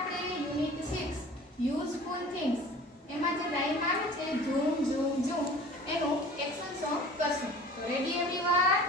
આપણે unit 6 useful things એમાં જે લાઈન આવે છે ઝૂમ ઝૂમ ઝૂમ એનું એક્શન સોંગ કરશું. તો રેડી એવરીવન?